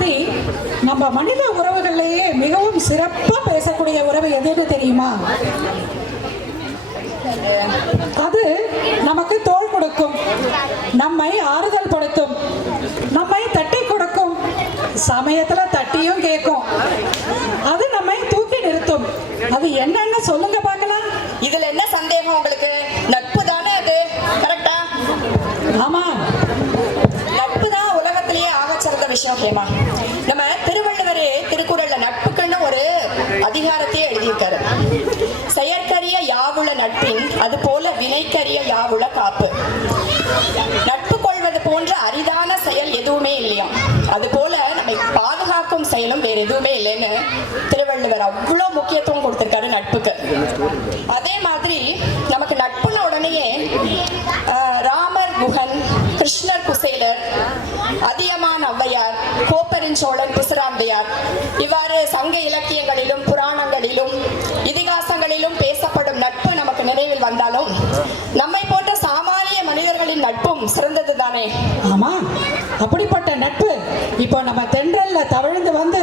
சாந்தி, நம்ம மனித உறவுகளிலேயே மிகவும் சிறப்பா பேசக்கூடிய உறவு எதுன்னு தெரியுமா? அது நமக்கு தோள் கொடுக்கும், நம்மை ஆறுதல் படுத்தும், நம்மை தட்டி கொடுக்கும், சமயத்துல தட்டியும் கேட்கும், அது நம்மை தூக்கி நிறுத்தும். அது என்னன்னு சொல்லுங்க பார்க்கலாம். இதுல என்ன சந்தேகம் உங்களுக்கு? நட்பு தானே அது, கரெக்டா? ஆமா, நட்பு தான் உலகத்திலேயே ஆகச்சிறந்த விஷயம். ஹேமா, நம்ம திருவள்ளுவரே திருக்குறள்ல நட்புக்குன்னு ஒரு அதிகாரத்தையே எழுதியிருக்காரு. செயற்கரிய யாவுள நட்பின் அது போல வினைக்கரிய யாவுள காப்பு. நட்பு கொள்வது போன்ற அரிதான செயல் எதுவுமே இல்லையா, அது போல நம்மை பாதுகாக்கும் செயலும் வேற எதுவுமே இல்லைன்னு திருவள்ளுவர் அவ்வளோ முக்கியத்துவம் கொடுத்திருக்காரு நட்புக்கு. அதே மாதிரி நமக்கு நட்புன உடனேயே ராமர் குஹன், கிருஷ்ணர் குசேலர், அதியமான் ஔவையார், கோப்பெருஞ்சோழன் பிசிராந்தையார், இவ்வாறு சங்க இலக்கியங்களிலும் புராணங்களிலும் இதிகாசங்களிலும் பேசப்படும் நட்பு நமக்கு நினைவில் வந்தாலும் நம்மை போன்ற சாமானிய மனிதர்களின் நட்பும் சிறந்தது தானே? ஆமா, அப்படிப்பட்ட நட்பு இப்போ நம்ம தென்றல்ல தவழ்ந்து வந்து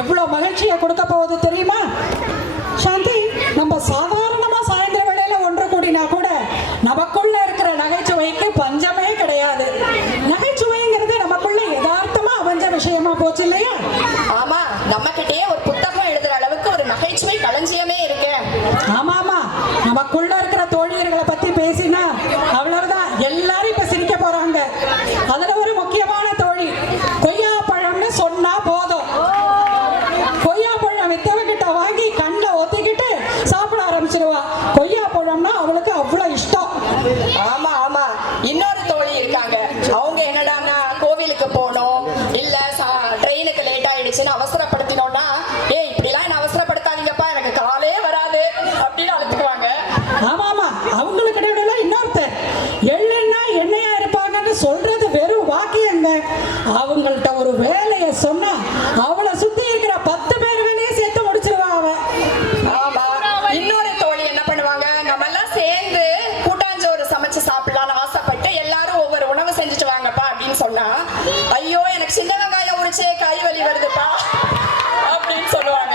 எவ்வளவு மகிழ்ச்சியை கொடுக்க போகுது தெரியுமா சாந்தி? நம்ம சாதாரணமா சாயந்தர வேளையில ஒன்று கூடினா கூட நமக்குள்ள இருக்கிற நகைச்சுவைக்கு பஞ்சமே கிடையாது. நகைச்சுவைங்கிறது நமக்குள்ள யதார்த்தமா அமைஞ்ச விஷயமா போச்சு இல்லையா? ஆமா, நம்ம கிட்டயே ஒரு புத்தகம் எழுதுற அளவுக்கு ஒரு நகைச்சுவை களஞ்சியமே இருக்கு. ஆமா ஆமா, நமக்குள்ள இருக்கிற தோழியர்களை பத்தி பேசினா அவ்வளவுதான், எல்லாரும் இப்ப சிரிக்க போறாங்க. அதுல ஒரு முக்கியமான தோழி, கொய்யா பழம்னு சொன்னா போதும், கொய்யா பழம் வித்தவங்கிட்ட வாங்கி கண்ட ஒத்திக்கிட்டு சாப்பிட ஆரம்பிச்சிருவா. கொய்யா பழம்னா அவளுக்கு அவ்வளவு இஷ்டம். ஆமா ஆமா, இன்னொரு தோழி இருக்காங்க. அவங்க என்னடான்னா கோவிலுக்கு போனோம் இல்ல ட்ரெயினுக்கு லேட் ஆயிடுச்சுன்னு அவசரப்படுத்தினோம்னா, ஏய் இப்படிலாம் என்ன அவசரப்படுத்தாதீங்கப்பா, எனக்கு காலே வராது அப்படின்னு அழுத்துக்குவாங்க. ஆமா ஆமா, அவங்களுக்கு இடையில இன்னொருத்தர் எள்ளெண்ணா எண்ணெயா இருப்பாங்கன்னு சொல்றது வெறும் வாக்கியங்க. அவங்கள்ட்ட ஒரு வேலையை சொன்னா அவளை சுத்தி இருக்கிற 10 பேர் வேலையை சேர்த்து முடிச்சிருவா அவ. ஆமா, இன்னொரு தோழி என்ன பண்ணுவாங்க, நம்ம எல்லாம் சேர்ந்து கூட்டாஞ்சோறு சமைச்சு சாப்பிடலாம்னு ஆசைப்பட்டு எல்லாரும் ஒவ்வொரு உணவு செஞ்சுட்டு வாங்கப்பா அப்படின்னு சொன்னா, ஐயோ எனக்கு சின்ன வெங்காயம் உரிச்சே கை வலி வருதுப்பா அப்படின்னு சொல்லுவாங்க.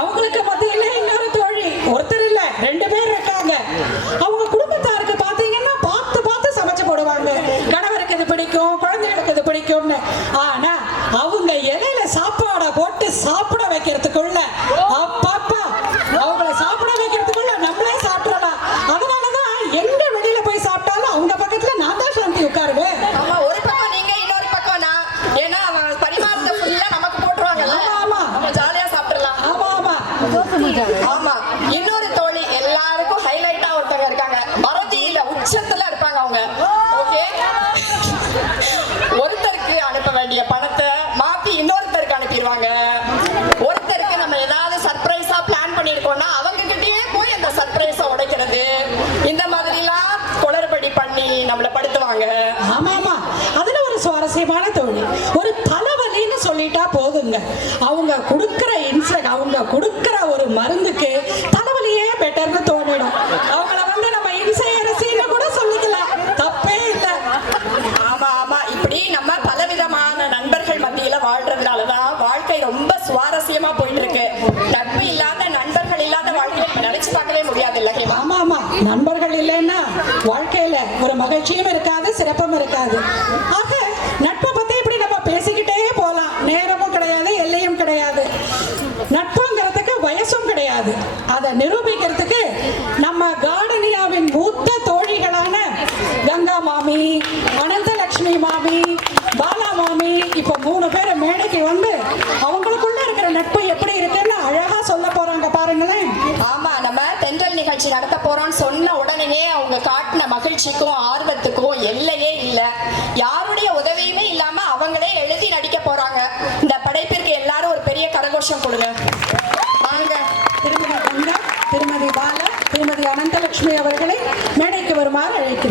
அவங்களுக்கு மத்தியில இன்னொரு தோழி, ஒருத்தர் இல்ல 2 பேர் இருக்காங்க. அவங்க குடும்பத்தாருக்கு பாத்தீங்கன்னா பார்த்து பார்த்து சமைச்சு போடுவாங்க. கணவருக்கு இது பிடிக்கும், குழந்தைகளுக்கு இது பிடிக்கும்னு. ஆனா அவங்க இலையில சாப்பாடை போட்டு சாப்பிட வைக்கிறதுக்குள்ள அப்பப்பா, அவங்கள சாப்பிட வைக்கிறதுக்குள்ள நம்மளே சாப்பிடலாம். அதனாலதான் எங்க வெளியில போய் சாப்பிட்டாலும் அவங்க பக்கத்துல நான் தான் சாந்தி உட்காருவேன். ஆமா, ஒரு பக்கம் நீங்க இன்னொரு பக்கம் நான். ஏன்னா அவன் பரிமாறத ஃபுல்லா நமக்கு போட்டுருவாங்கல்ல, ஆமா நம்ம ஜாலியா சாப்பிடலாம். ஆமா ஆமா ஆமா, இன்னொரு தோழி எல்லாருக்கும் ஹைலைட்டா ஒருத்தங்க இருக்காங்க, மறதியில உச்சத்துல இருப்பாங்க அவங்க. ஓகே, ஒருத்தருக்கு அனுப்ப வேண்டிய பணத்தை மாத்தி இன்னொருத்தருக்கு அனுப்பிடுவாங்க. ஒருத்தருக்கு நம்ம ஏதாவது சர்ப்ரைஸா பிளான் பண்ணிருக்கோம்னா அவங்க கிட்டயே போய் அந்த சர்ப்ரைஸை உடைக்கிறது, இந்த மாதிரி எல்லாம் குளறுபடி பண்ணி நம்மள படுத்துவாங்க. ஆமா ஆமா, அதுல ஒரு சுவாரஸ்யமான தோழி, ஒரு தலைவலின்னு சொல்லிட்டா போதுங்க, அவங்க கொடுக்கிற அவங்க கொடுக்கிற ஒரு மருந்துக்கு தலைவலியே பெட்டர்னு தோணிடும். அவங்கள வந்து நம்ம இன்சை அரசின்னு கூட சொல்லிக்கலாம், தப்பே இல்லை. ஆமா ஆமா, இப்படி நம்ம பலவிதமான நண்பர்கள் மத்தியில வாழ்றதுனாலதான் வாழ்க்கை ரொம்ப சுவாரஸ்யமா போயிட்டு இருக்கு. நட்பு இல்லாத நண்பர்கள் இல்லாத வாழ்க்கையை நம்ம நினைச்சு பார்க்கவே முடியாது இல்ல ஹேமா? ஆமா ஆமா, நண்பர்கள் இல்லைன்னா வாழ்க்கையில ஒரு மகிழ்ச்சியும் இருக்காது, சிறப்பும் இருக்காது. ஆக நட்பை பத்தி இப்படி நம்ம பேசிக்கிட்டே போலாம், நேரமும் கிடையாது, எல்லையும் கிடையாது. நட்புங்கிறதுக்கு வயசும் கிடையாது. அதை நிரூபிக்கிறதுக்கு நம்ம கார்டனியாவின் மூத்த தோழிகளான கங்கா மாமி, அனந்தலட்சுமி மாமி, பாலா மாமி, இப்ப 3 பேர் மேடைக்கு வந்து அவங்களுக்குள்ள இருக்கிற நட்பு எப்படி இருக்குன்னு அழகா சொல்ல போறாங்க பாருங்களேன். ஆமா, நம்ம தென்றல் நிகழ்ச்சி நடத்த போறோம்னு சொன்ன உடனே அவங்க காட்டின மகிழ்ச்சிக்கும் ஆர்வத்துக்கும் எல்லையே இல்ல. யாருடைய உதவியுமே இல்லாம அவங்களே எழுதி நடிக்க போறாங்க. இந்த படைப்பிற்கு எல்லாரும் ஒரு பெரிய கரகோஷம் கொடுங்க. வாங்க. திருமதி கங்கா, திருமதி பாலா, திருமதி அனந்தலட்சுமி அவர்களை மேடைக்கு வருமாறு அழைக்கிறேன்.